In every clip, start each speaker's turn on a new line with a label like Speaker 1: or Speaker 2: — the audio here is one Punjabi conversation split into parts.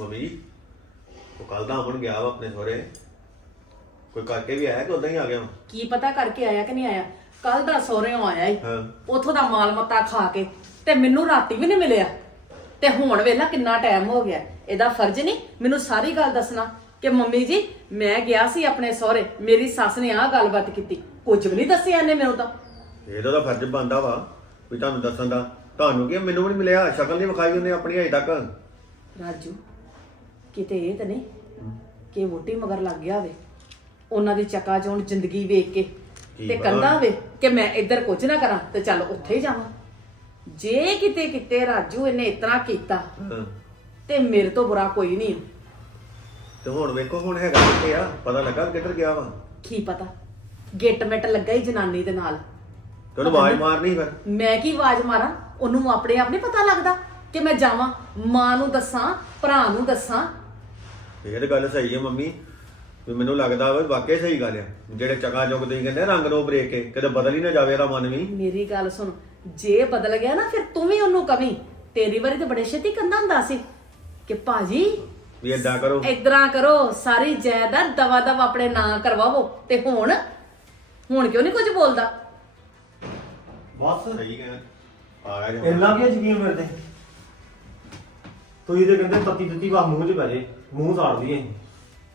Speaker 1: ਮੰਮੀ ਉਹ ਕੱਲ ਦਾ ਅਮਨ ਗਿਆ ਵਾ ਆਪਣੇ ਸਹੁਰੇ। ਕੋਈ ਕਰਕੇ ਵੀ ਆਇਆ ਕਿ ਉਦਾਂ ਹੀ ਆ ਗਿਆ ਵਾ?
Speaker 2: ਕੀ ਪਤਾ ਕਰਕੇ ਆਇਆ ਕਿ ਨਹੀਂ ਆਇਆ? ਕੱਲ ਦਾ ਸਹੁਰਿਓਂ ਆਇਆ ਈ।
Speaker 1: ਹਾਂ।
Speaker 2: ਉਥੋਂ ਦਾ ਮਾਲ ਮੱਤਾ ਖਾ ਕੇ ਤੇ ਮੈਨੂੰ ਰਾਤੀ ਵੀ ਨਹੀਂ ਮਿਲਿਆ। ਤੇ ਹੁਣ ਵੇਲਾ ਕਿੰਨਾ ਟਾਈਮ ਹੋ ਗਿਆ। ਇਹਦਾ ਫਰਜ਼ ਨਹੀਂ ਮੈਨੂੰ ਸਾਰੀ ਗੱਲ ਦੱਸਣਾ ਕਿ ਮੰਮੀ ਜੀ ਮੈਂ ਗਿਆ ਸੀ ਆਪਣੇ ਸਹੁਰੇ। ਮੇਰੀ ਸੱਸ ਨੇ ਆਹ ਗੱਲਬਾਤ ਕੀਤੀ। ਕੁਝ ਵੀ ਨਹੀਂ ਦੱਸਿਆ ਇਹਨੇ ਮੈਨੂੰ ਤਾਂ।
Speaker 1: ਇਹਦਾ ਤਾਂ ਫਰਜ਼ ਬਣਦਾ ਵਾ ਵੀ ਤੁਹਾਨੂੰ ਦੱਸਣ ਦਾ। ਤੁਹਾਨੂੰ ਕੀ ਆ, ਮੈਨੂੰ ਵੀ ਨਹੀਂ ਮਿਲਿਆ। ਸ਼ਕਲ ਨਹੀਂ ਵਿਖਾਈ ਉਹਨੇ ਆਪਣੀ ਅਜੇ ਤੱਕ।
Speaker 2: ਰਾਜੂ ਕਿਤੇ ਇਹ ਤਾਂ ਨਹੀਂ ਕਿ ਵੋਟੀ ਮਗਰ ਲੱਗ ਗਿਆ ਹੋਵੇ। ਉਹਨਾਂ ਦੀ ਚੱਕਾ ਚੋਂ ਜ਼ਿੰਦਗੀ ਵੇਖ ਕੇ
Speaker 1: ਕੀ
Speaker 2: ਤੇ
Speaker 1: ਪਤਾ।
Speaker 2: ਕਹਿੰਦਾ ਹੋਵੇ ਕਿ ਮੈਂ ਇੱਧਰ ਕੁਝ ਨਾ ਕਰਾਂ ਤੇ ਚੱਲ ਉੱਥੇ ਹੀ ਜਾਵਾਂ। ਜੇ ਕਿਤੇ ਕਿਤੇ ਰਾਜੂ ਇਹਨੇ ਇਤਨਾ ਕੀਤਾ
Speaker 1: ਹਾਂ।
Speaker 2: ਤੇ ਮੇਰੇ ਤੋਂ ਬੁਰਾ ਕੋਈ ਨਹੀਂ
Speaker 1: ਤੇ ਹੁਣ ਵੇਖੋ ਹੁਣ ਹੈਗਾ ਕਿੱਥੇ ਆ? ਪਤਾ ਲੱਗਾ ਕਿੱਧਰ ਗਿਆ ਵਾ।
Speaker 2: ਕੀ ਪਤਾ? ਗਿੱਟ ਮਿੱਟ ਲੱਗਾ ਹੀ ਜਨਾਨੀ ਦੇ ਨਾਲ।
Speaker 1: ਤੇ ਉਹਨੂੰ ਆਵਾਜ਼ ਮਾਰਨੀ ਫਿਰ।
Speaker 2: ਮੈਂ ਕੀ ਆਵਾਜ਼ ਮਾਰਾਂ? ਉਹਨੂੰ ਆਪਣੇ ਆਪ ਨਹੀਂ ਪਤਾ ਲੱਗਦਾ ਕਿ ਮੈਂ ਜਾਵਾਂ? ਮਾਂ ਨੂੰ ਦੱਸਾਂ ਭਰਾ ਨੂੰ ਦੱਸਾਂ
Speaker 1: ਇਹ ਤਾਂ ਗੱਲ ਸਹੀ ਹੈ ਮੰਮੀ ਵੀ ਮੈਨੂੰ ਲੱਗਦਾ ਵਾ ਵਾਕਿਆ ਸਹੀ ਗੱਲ ਆ। ਜਿਹੜੇ ਚਕਾ ਚੁੱਕ ਦੇ ਕਹਿੰਦੇ ਰੰਗ ਰੋਪ ਰੇਖ ਕੇ ਕਦੇ ਬਦਲ ਹੀ ਨਾ ਜਾਵੇ ਇਹਦਾ ਮਨ ਵੀ।
Speaker 2: ਮੇਰੀ ਗੱਲ ਸੁਣ ਜੇ ਬਦਲ ਗਿਆ ਨਾ ਫਿਰ ਤੂੰ ਵੀ ਉਹਨੂੰ ਕਵੀ। ਤੇਰੀ ਵਾਰੀ ਤੇ ਬੜੇ ਛੇਤੀ ਕੰਦਾ ਹੁੰਦਾ ਸੀ। ਕਿ ਭਾਜੀ
Speaker 1: ਵੀ ਏਦਾਂ ਕਰੋ।
Speaker 2: ਇਤਰਾ ਕਰੋ ਸਾਰੀ ਜਾਇਦਾਦ ਦਵਾ ਦਵਾ ਆਪਣੇ ਨਾਂ ਕਰਵਾਵੋ। ਤੇ ਹੁਣ ਹੁਣ ਕਿਉਂ ਨਹੀਂ ਕੁਝ ਬੋਲਦਾ?
Speaker 3: ਬਸ।
Speaker 1: ਸਹੀ ਕਹਿੰਦੇ ਆ। ਗਿਆ
Speaker 3: ਇੰਨਾ ਕੀ ਯਕੀਨ ਤੇ? ਤੁਸੀਂ ਤੇ ਕਹਿੰਦੇ ਤੱਤੀ ਤੱਤੀ ਵਾ ਮੂੰਹ 'ਚ ਪੈ ਜੇ। ਮੂੰਹ ਸਾੜ ਦਈਏ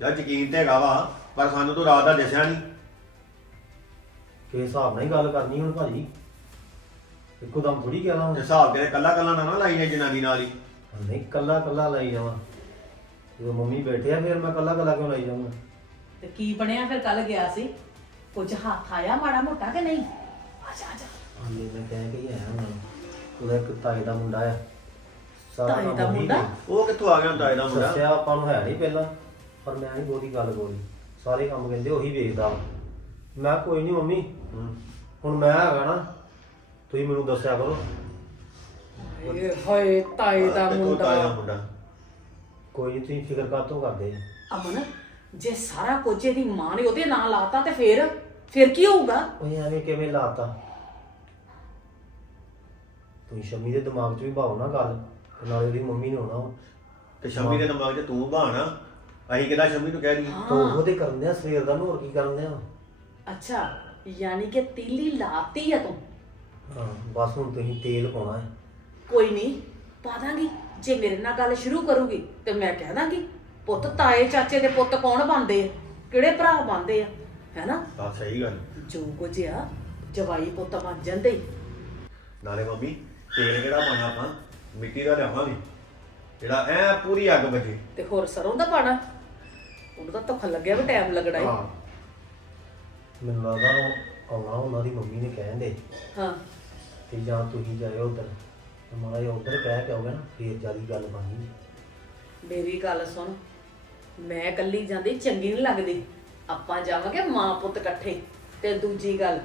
Speaker 1: ਯਾਰ ਯਕੀਨ ਤੇ ਹੈਗਾ ਵਾ ਪਰ ਸਾਨੂੰ ਤਾਂ ਰਾਤ ਦਾ ਦੱਸਿਆ ਨਹੀਂ
Speaker 3: ਕਿ ਹਿਸਾਬ ਨਾਲ ਹੀ ਗੱਲ ਕਰਨੀ ਹੁਣ ਭਾਜੀ। ਇੱਕੋ ਦਮ ਥੋੜੀ ਕਹਿਣਾ ਹੁਣ।
Speaker 1: ਹਿਸਾਬ ਦੇ ਕੱਲਾ ਕੱਲਾ ਨਾ ਨਾ ਲਾਈ ਨੇ ਜਨਾਨੀ ਨਾਲ ਹੀ।
Speaker 3: ਨਹੀਂ ਕੱਲਾ ਕੱਲਾ ਲਾਈ ਜਾਵਾਂ। ਜਦੋਂ ਮੰਮੀ ਬੈਠੇ ਆ ਫਿਰ ਮੈਂ ਕੱਲਾ ਕੱਲਾ ਕਿਉਂ ਲਾਈ ਜਾਵਾਂਗਾ
Speaker 2: ਤੇ ਕੀ ਬਣਿਆ ਫਿਰ ਕੱਲ ਗਿਆ ਸੀ? ਕੁਝ ਹੱਥ ਆਇਆ ਮਾੜਾ ਮੋਟਾ ਕਿ ਨਹੀਂ? ਆ ਜਾ ਆ ਜਾ।
Speaker 3: ਹਾਂਜੀ ਮੈਂ ਕਹਿ ਕੇ ਹੀ ਆਇਆ ਹੁਣ ਉਹਦਾ ਇੱਕ ਤਾਏ ਦਾ ਮੁੰਡਾ ਆ। ਸਾਰਾ
Speaker 2: ਤਾਏ
Speaker 3: ਕੰਮ
Speaker 2: ਦਾ
Speaker 3: ਉਹੀ
Speaker 2: ਮੁੰਡਾ?
Speaker 1: ਉਹ ਕਿੱਥੋਂ ਆ ਗਿਆ ਹੁੰਦਾ ਇਹਦਾ ਮੁੰਡਾ?
Speaker 3: ਦੱਸਿਆ ਆਪਾਂ ਨੂੰ ਹੈ ਨਹੀਂ ਪਹਿਲਾਂ ਪਰ ਮੈਂ ਨਹੀਂ ਬਹੁਤੀ ਗੱਲ ਬੋਲੀ ਸਾਰੇ ਕੰਮ ਕਹਿੰਦੇ ਉਹੀ ਵੇਖਦਾ ਵਾ। ਮੈਂ ਕਿਹਾ ਕੋਈ ਨਹੀਂ ਮੰਮੀ
Speaker 1: ਹੂੰ।
Speaker 3: ਹੁਣ ਮੈਂ ਹੈਗਾ ਨਾ ਤੁਸੀਂ ਮੈਨੂੰ ਦੱਸਿਆ ਕਰੋ।
Speaker 2: ਏ ਹੋਏ ਤਾਏ ਦਾ
Speaker 1: ਦੇਖੋ ਤਾਏ ਦਾ
Speaker 2: ਮੁੰਡਾ।
Speaker 3: ਕੋਈ ਨਹੀਂ ਤੁਸੀਂ ਫਿਕਰ ਕਾਤੋਂ ਕਰਦੇ ਜੀ?
Speaker 2: ਅਮਨ ਜੇ ਸਾਰਾ ਕੁਝ ਇਹਦੀ ਮਾਂ ਨੇ ਉਹਦੇ ਨਾਂ ਲਾਤਾ ਤੇ ਫਿਰ ਫਿਰ ਕੀ ਹੋਊਗਾ?
Speaker 3: ਉਹ ਐਵੇਂ ਕਿਵੇਂ ਲਾਤਾ? ਤੁਸੀਂ ਸ਼ਮੀ ਦੇ ਦਿਮਾਗ 'ਚ ਵੀ ਭਾਵ ਨਾ ਗੱਲ। ਤੇ ਨਾਲੇ ਉਹਦੀ ਮੰਮੀ ਨੇ ਆਉਣਾ।
Speaker 1: ਤੇ ਸ਼ਮੀ ਦੇ ਦਿਮਾਗ 'ਚ ਤੂੰ ਬਹਾਨਾ ਅਸੀਂ ਕਿਹਦਾ ਸ਼ਮੀ ਨੂੰ ਕਹਿ ਦਈਏ?
Speaker 3: ਤਾਂ ਉਹ ਤੇ ਕਰਨ ਦਿਆ ਸਵੇਰ ਦਾ ਨੂੰ ਹੋਰ ਕੀ ਕਰਨ ਦਿਆ?
Speaker 2: ਅੱਛਾ ਯਾਨੀ ਕਿ ਤੀਲੀ ਲਾਤੀ ਆ ਤੂੰ?
Speaker 3: ਹਾਂ ਬਸ ਹੁਣ ਤੁਸੀਂ ਤੇਲ ਪਾਉਣਾ ਹੈ।
Speaker 2: ਕੋਈ ਨਹੀਂ ਪਾ ਦਾਂਗੀ। ਜੇ ਮੇਰੇ ਨਾਲ ਗੱਲ ਸ਼ੁਰੂ ਕਰੂਗੀ ਤੇ ਮੈਂ ਕਹਿ ਦਾਂਗੀ ਪੁੱਤ ਤਾਏ ਚਾਚੇ ਦੇ ਪੁੱਤ ਕੌਣ ਬਣਦੇ ਆ? ਕਿਹੜੇ ਭਰਾ ਬਣਦੇ ਆ? ਹੈਨਾ?
Speaker 1: ਤਾਂ ਸਹੀ ਗੱਲ।
Speaker 2: ਜੋ ਕੁਝ ਆ ਜਵਾਈ ਪੁੱਤ ਬਣ ਜਾਂਦੇ।
Speaker 1: ਨਾਲੇ ਮੰਮੀ ਤੇਲ ਕਿਹੜਾ ਪਾਣਾ ਆਪਾਂ? ਮਿੱਟੀ ਦਾ ਲਿਆਵਾਂਗੇ ਜਿਹੜਾ ਐ ਪੂਰੀ ਅੱਗ ਬਚੇ।
Speaker 2: ਤੇ ਹੋਰ ਸਰੋਂ ਦਾ ਪਾਣਾ? ਉਹਨੂੰ ਤਾਂ ਧੁੱਖ ਲੱਗਿਆ ਵੀ ਟਾਈਮ ਲੱਗਣਾ ਈ।
Speaker 3: ਹਾਂ। ਮੈਨੂੰ ਲੱਗਦਾ ਉਹ ਆਉਣਾ ਉਹਨਾਂ ਦੀ ਮੰਮੀ ਨੇ ਕਹਿੰਦੇ
Speaker 2: ਹਾਂ।
Speaker 3: ਤੇ ਜਾਂ ਤੁਸੀਂ ਜਾਇਓ ਉਧਰ। ਤੇ ਮਾੜਾ ਜਿਹਾ ਉਧਰ ਕਹਿ ਕੇ ਆਓਗੇ ਨਾ ਫੇਰ ਜਿਆਦੀ ਗੱਲ ਬਣੀ
Speaker 2: ਮੇਰੀ ਗੱਲ ਸੁਣ। ਮੈਂ ਇਕੱਲੀ ਜਾਂਦੀ ਚੰਗੀ ਨਹੀਂ ਲੱਗਦੀ। ਆਪਾਂ ਜਾਵਾਂਗੇ ਮਾਂ ਪੁੱਤ ਇਕੱਠੇ। ਤੇ ਦੂਜੀ ਗੱਲ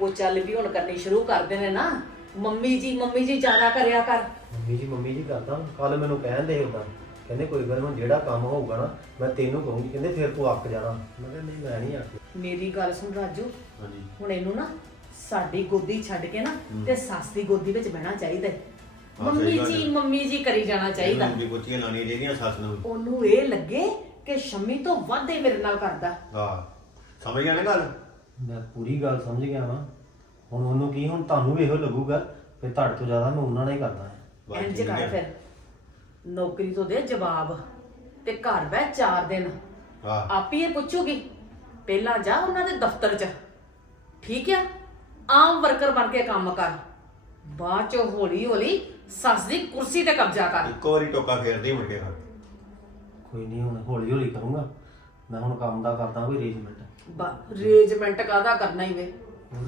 Speaker 2: ਉਹ ਚੱਲ ਵੀ ਹੁਣ ਕਰਨੀ ਸ਼ੁਰੂ ਕਰਦੇ ਨੇ ਨਾ। ਮੰਮੀ ਜੀ ਮੰਮੀ ਜੀ ਜ਼ਿਆਦਾ ਕਰਿਆ ਕਰ।
Speaker 3: ਮੰਮੀ ਜੀ ਮੰਮੀ ਜੀ ਕਰਦਾ ਕੱਲ ਮੈਨੂੰ ਕਹਿੰਦੇ ਉਦਾਂ ਕਹਿੰਦੇ ਕੋਈ ਗੱਲ ਨੀ, ਹੁਣ ਜਿਹੜਾ ਕੰਮ ਹੋਊਗਾ ਨਾ ਮੈਂ ਤੈਨੂੰ ਕਹੂੰਗੀ। ਕਹਿੰਦੇ ਫਿਰ ਤੂੰ ਅੱਕ ਜਾਣਾ। ਮੈਂ ਕਿਹਾ ਨਹੀਂ ਮੈਂ ਨਹੀਂ ਅੱਕ
Speaker 2: ਮੇਰੀ ਗੱਲ ਸੁਣ ਰਾਜੂ।
Speaker 1: ਹਾਂਜੀ।
Speaker 2: ਹੁਣ ਇਹਨੂੰ ਨਾ ਸਾਡੀ ਗੋਦੀ ਛੱਡ ਕੇ ਨਾ ਤੇ ਸੱਸ ਦੀ ਗੋਦੀ ਵਿੱਚ ਬਹਿਣਾ ਚਾਹੀਦਾ ਹੈ।
Speaker 1: ਹਾਂ, ਸਹੀ
Speaker 2: ਮੰਮੀ
Speaker 1: ਗੱਲ
Speaker 2: ਜੀ
Speaker 1: ਹੈ।
Speaker 2: ਮੰਮੀ ਜੀ ਕਰੀ ਜਾਣਾ ਚਾਹੀਦਾ।
Speaker 1: ਵੀ ਬੁੱਚੀਆਂ ਲਾਣੀ ਚਾਹੀਦੀਆਂ ਸੱਸ ਨੂੰ
Speaker 2: ਉਹਨੂੰ ਇਹ ਲੱਗੇ ਕਿ ਸ਼ੰਮੀ ਤੋਂ ਵੱਧ ਇਹ ਮੇਰੇ ਨਾਲ ਕਰਦਾ।
Speaker 1: ਹਾਂ। ਸਮਝ ਗਿਆ ਨਾ ਗੱਲ?
Speaker 3: ਮੈਂ ਪੂਰੀ ਗੱਲ ਸਮਝ ਗਿਆ ਵਾਂ। ਹੁਣ ਉਹਨੂੰ ਕੀ ਹੁਣ ਤੁਹਾਨੂੰ ਵੀ ਇਹੋ ਲੱਗੂਗਾ ਕਿ ਤੁਹਾਡੇ ਤੋਂ ਜ਼ਿਆਦਾ ਮੈਂ ਉਹਨਾਂ ਨਾਲ ਹੀ ਕਰਦਾ।
Speaker 2: ਇੰਜ ਕਰ। ਫਿਰ। ਨੌਕਰੀ ਤੋਂ ਦੇ ਜਵਾਬ ਤੇ ਘਰ ਬਹਿ ਚਾਰ ਦਿਨ।
Speaker 1: ਹਾਂ
Speaker 2: ਆਪੀ ਇਹ ਪੁੱਛੂਗੀ ਪਹਿਲਾਂ ਜਾ ਉਹਨਾਂ ਦੇ ਦਫ਼ਤਰ 'ਚ। ਠੀਕ ਆ? ਆਮ ਵਰਕਰ ਬਣ ਕੇ ਕੰਮ ਕਰ। ਬਾਅਦ 'ਚ ਹੌਲੀ ਹੌਲੀ ਸੱਸ ਦੀ ਕੁਰਸੀ ਤੇ ਕਬਜ਼ਾ ਕਰ।
Speaker 1: ਇੱਕੋ ਵਾਰੀ ਟੋਕਾ ਫੇਰਦੇ ਮੁੜ ਕੇ ਫਿਰ
Speaker 3: ਕੋਈ ਨਹੀਂ ਹੁਣ ਹੌਲੀ ਹੌਲੀ ਕਰੂੰਗਾ। ਮੈਂ ਹੁਣ ਕੰਮ ਦਾ ਕਰਦਾ ਕੋਈ ਅਰੇਂਜਮੈਂਟ
Speaker 2: ਰੇਜਮੈਂਟ ਕਾਹਦਾ ਕਰਨਾ ਹੀ ਵੇ?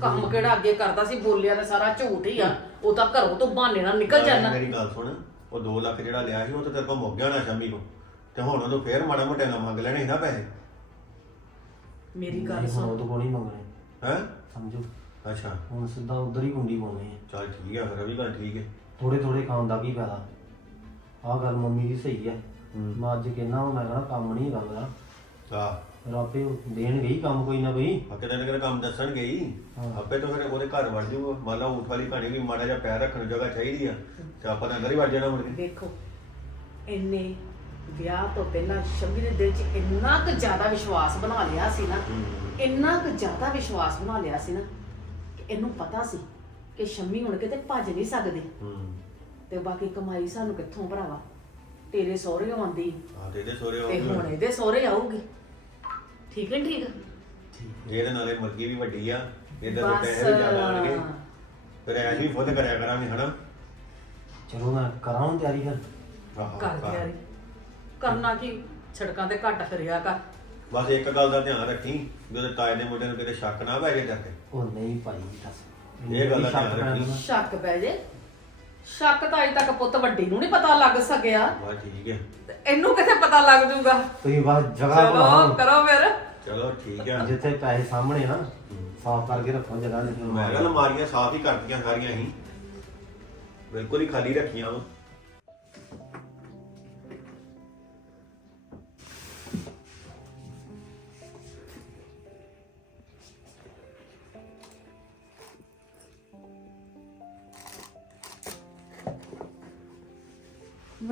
Speaker 2: ਕੰਮ ਕਿਹੜਾ ਅੱਗੇ ਕਰਦਾ ਸੀ ਬੋਲਿਆ ਤੇ ਸਾਰਾ ਝੂਠ ਹੀ ਆ। ਉਹ ਤਾਂ ਘਰੋਂ ਤੋਂ ਬਹਾਨੇ ਨਾਲ ਨਿਕਲ ਜਾਣਾ
Speaker 1: ਮੇਰੀ ਗੱਲ ਸੁਣ ਉਹ 2 ਲੱਖ ਜਿਹੜਾ ਲਿਆ ਸੀ ਉਹ ਤਾਂ ਤੇਰੇ ਕੋਲ ਮੁੱਕ ਗਿਆ ਨਾ ਸ਼ਮੀ ਕੋ। ਤੇ ਹੁਣ ਉਹਨੂੰ ਫੇਰ ਮਾੜਾ ਮੋਟਾ ਨਾ ਮੰਗ ਲੈਣੇ ਸੀ ਨਾ ਪੈਸੇ।
Speaker 2: ਮੇਰੀ ਗੱਲ
Speaker 3: ਹੁਣ
Speaker 2: ਸੁਣ।
Speaker 3: ਉਹ ਤੋਂ ਕੋਈ ਨਹੀਂ ਮੰਗਣੇ।
Speaker 1: ਹੈ?
Speaker 3: ਸਮਝੋ।
Speaker 1: ਅੱਛਾ।
Speaker 3: ਹੁਣ ਸਿੱਧਾ ਉਧਰ ਹੀ ਕੁੰਡੀ ਪਾਉਣੀ ਹੈ।
Speaker 1: ਚਲ ਠੀਕ ਹੈ ਫਿਰ ਇਹ ਵੀ ਗੱਲ ਠੀਕ ਹੈ।
Speaker 3: ਥੋੜੇ ਥੋੜੇ ਖਾਣ ਦਾ ਕੀ ਫਾਇਦਾ। ਆਹ ਗੱਲ ਮੰਮੀ ਦੀ ਸਹੀ ਹੈ
Speaker 1: ਹੂੰ।
Speaker 3: ਮੈਂ ਅੱਜ ਕਹਿੰਦਾ ਮੈਂ ਕਹਣਾ ਕੰਮ ਨਹੀਂ ਕਰਦਾ
Speaker 1: ਆ
Speaker 3: ਰਾਪੇ ਦੇਣਗੇ ਹੀ ਕੰਮ ਕੋਈ ਨਾ ਕੋਈ?
Speaker 1: ਅੱਗੇ ਦਿਨ ਕਿਹੜਾ ਕੰਮ ਦੱਸਣਗੇ ਹੀ
Speaker 3: ਹਾਂ।
Speaker 1: ਆਪੇ ਤਾਂ ਫਿਰ ਉਹਦੇ ਘਰ ਵੜ ਜਾਊਗਾ ਮੰਨ ਲਾ ਊਠ ਵਾਲੀ ਕਹਾਣੀ ਵੀ ਮਾੜਾ ਜਿਹਾ ਪੈਰ ਰੱਖਣ ਨੂੰ ਜਗ੍ਹਾ ਚਾਹੀਦੀ ਆ। ਤੇ ਆਪਾਂ ਤਾਂ ਅੰਦਰ ਹੀ ਵੜ ਜਾਣਾ ਮੁੜ ਕੇ।
Speaker 2: ਵੇਖੋ ਇੰਨੇ ਵਿਆਹ ਤੋਂ ਪਹਿਲਾਂ ਸ਼ੰਮੀ ਦੇ ਦਿਲ 'ਚ ਇੰਨਾ ਕੁ ਜ਼ਿਆਦਾ ਵਿਸ਼ਵਾਸ ਬਣਾ ਲਿਆ ਸੀ ਨਾ ਇੰਨਾ ਕੁ ਜ਼ਿਆਦਾ ਵਿਸ਼ਵਾਸ ਬਣਾ ਲਿਆ ਸੀ ਨਾ ਕਿ ਇਹਨੂੰ ਪਤਾ ਸੀ ਕਿ ਸ਼ੰਮੀ ਹੁਣ ਕਿਤੇ ਭੱਜ ਨਹੀਂ ਸਕਦੀ।
Speaker 1: ਹੂੰ।
Speaker 2: ਤੇ ਬਾਕੀ ਕਮਾਈ ਸਾਨੂੰ ਕਿੱਥੋਂ ਭਰਾਵਾ? ਤੇਰੇ ਸਹੁਰੇ ਆਉਂਦੀ।
Speaker 1: ਆ ਤੇ ਇਹਦੇ ਸੋਰੇ
Speaker 2: ਤੇ ਹੁਣ। ਇਹਦੇ ਸਹੁਰੇ ਆਊਗੀ। ਠੀਕ ਹੈ ਠੀਕ?
Speaker 1: ਇਹਦੇ ਨਾਲੇ ਮੁਰਗੀ ਵੀ ਵੱਡੀ ਆ ਇਹਦੇ ਤੋਂ
Speaker 2: ਬਸ।
Speaker 1: ਪੈਸੇ ਵੀ ਜ਼ਿਆਦਾ ਆਣਗੇ ਫਿਰ ਐਸ਼ ਵੀ ਖੁਦ ਕਰਿਆ ਕਰਾਂਗੇ ਹਨਾ?
Speaker 3: ਚਲੋ ਮੈਂ ਕਰਾਂ ਹੁਣ ਤਿਆਰੀ ਫਿਰ।
Speaker 1: ਆਹੋ,
Speaker 2: ਕਰ
Speaker 1: ਕਰ।
Speaker 2: ਤਿਆਰੀ। ਕਰਨਾ ਕੀ? ਸੜਕਾਂ ਤੇ ਘੱਟ ਫਿਰਿਆ ਕਰ।
Speaker 1: ਬਸ ਇੱਕ ਗੱਲ ਦਾ ਧਿਆਨ ਰੱਖੀ ਜਦੋਂ ਤਾਏ ਦੇ ਮੁੰਡੇ ਨੂੰ ਕਿਤੇ ਸ਼ੱਕ ਨਾ ਪੈ ਜੇ ਜਾ ਕੇ।
Speaker 3: ਉਹ ਨਹੀਂ ਭਾਈ ਦੱਸ।
Speaker 1: ਇਹ ਗੱਲ ਦਾ ਧਿਆਨ ਰੱਖੀ।
Speaker 2: ਸ਼ੱਕ ਪੈ ਜੇ। ਸ਼ੱਕ ਤਾਂ ਅਜੇ ਤੱਕ ਪੁੱਤ ਵੱਡੀ ਨੂੰ ਨਹੀਂ ਪਤਾ ਲੱਗ ਸਕਿਆ।
Speaker 1: ਬਸ ਠੀਕ ਹੈ।
Speaker 2: ਤੇ ਇਹਨੂੰ ਕਿੱਥੇ ਪਤਾ ਲੱਗ ਜੂਗਾ?
Speaker 3: ਤੁਸੀਂ ਬਸ ਜਗ੍ਹਾ
Speaker 2: ਚਲੋ
Speaker 3: ਬਣਾਓ।
Speaker 2: ਕਰੋ ਫਿਰ।
Speaker 1: ਚਲੋ ਠੀਕ ਆ
Speaker 3: ਜਿੱਥੇ ਪੈਸੇ ਸਾਹਮਣੇ ਨਾ ਸਾਫ਼ ਕਰਕੇ ਰੱਖੋ ਜਗ੍ਹਾ ਜਿੱਥੇ
Speaker 1: ਮੈਂ ਕਿਹਾ ਅਲਮਾਰੀਆਂ ਸਾਫ਼ ਹੀ ਕਰਤੀਆਂ ਸਾਰੀਆਂ ਹੀ ਬਿਲਕੁਲ ਹੀ ਖਾਲੀ ਰੱਖੀਆਂ ਵਾ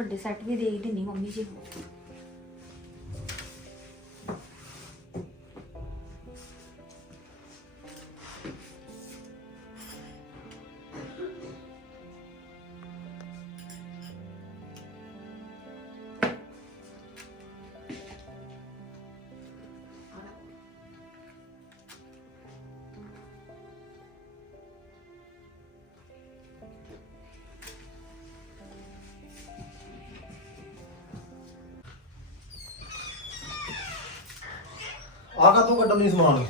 Speaker 4: ਵੱਡੇ ਸੈੱਟ ਵੀ ਦੇਖ ਹੀ ਦਿੰਨੀ ਮੰਮੀ ਜੀ ਨੂੰ।
Speaker 3: ਆ ਕਾ ਤੂੰ ਕੱਢਣ ਨਹੀਂ ਸਮਾਨ